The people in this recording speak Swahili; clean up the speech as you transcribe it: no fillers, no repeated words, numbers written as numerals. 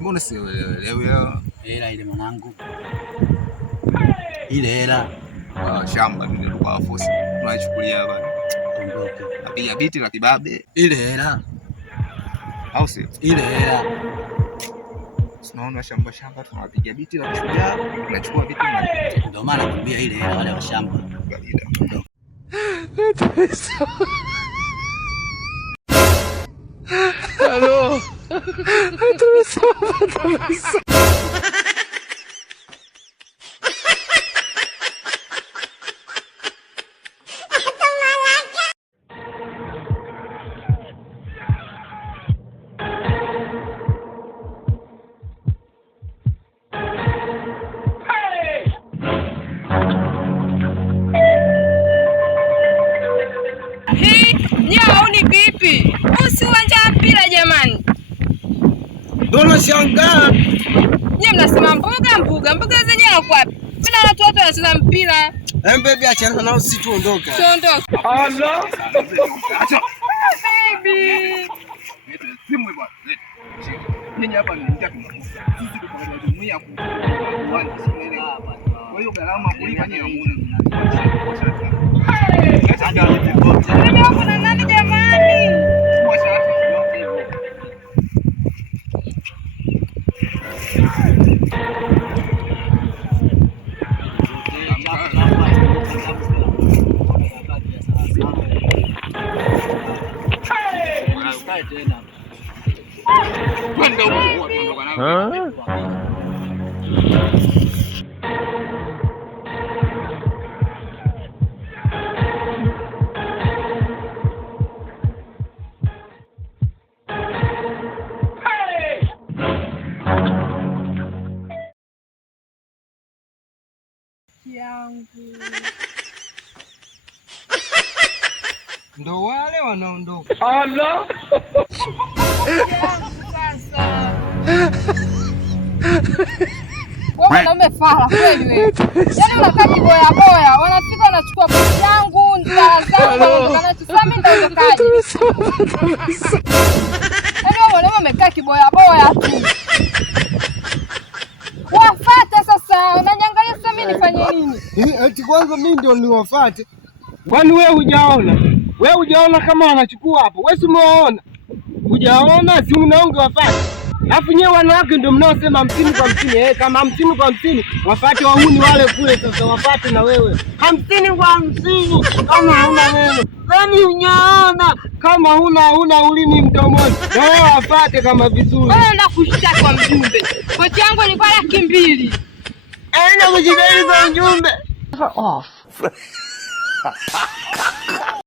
Mbona sielewi leo? Hela ile mwanangu. Ile hela. Shamba ndio kwa force. Tunaichukulia bwana. Ondoke. Napiga biti la kibabe. Ile hela. Au sio? Ile hela. Tunaona shamba tunapiga biti la kishujaa, tunachukua vitu na ndio maana nakwambia ile hela wale wa shamba. Hello. Si uwanja wa mpira jamani. Ndio shangaa. Nyie mnasema mbuga zenyewe kwa wapi? Kuna watu wanacheza mpira. Baby achana nao sisi tuondoka. Tuondoka. Allah. Baby. Simu bwana. Nyinyi hapa ni nitaka kunakusa. Sisi tuko kwa jumuiya kwa hapa. Kwa hiyo gharama kulipa nyinyi hamuna. Kuna nani jamani? Yangu. Ndo wale wanaondoka. Allah. Sasa. Wewe mwanaume fala kweli wewe. Yaani unakaa kiboya, wanafika wanachukua pesa yangu, nitazama na tusame ndio kaji. Yaani wewe mwanaume umekaa kiboya tu. Wafuate sasa, unaniangalia sasa mimi nifanye nini? Eti kwanza mimi ndio niwafuate. Kwani wewe hujaona? Wewe hujaona kama wanachukua hapo? Wewe si umeona? Hujaona si unaonge wafuate. Alafu nyewe wanawake ndio mnaosema 50 kwa 50. Kama 50 kwa 50 wafuate wahuni wale kule sasa wafuate na wewe. 50 kwa 50 kama huna neno. Yaani unaona kama huna ulimi mdomoni. Na wewe wafuate kama vizuri. Wewe na kushtaki kwa mjumbe. Koti yangu ilikuwa 200,000. Aina kujidai kwa mjumbe. Off.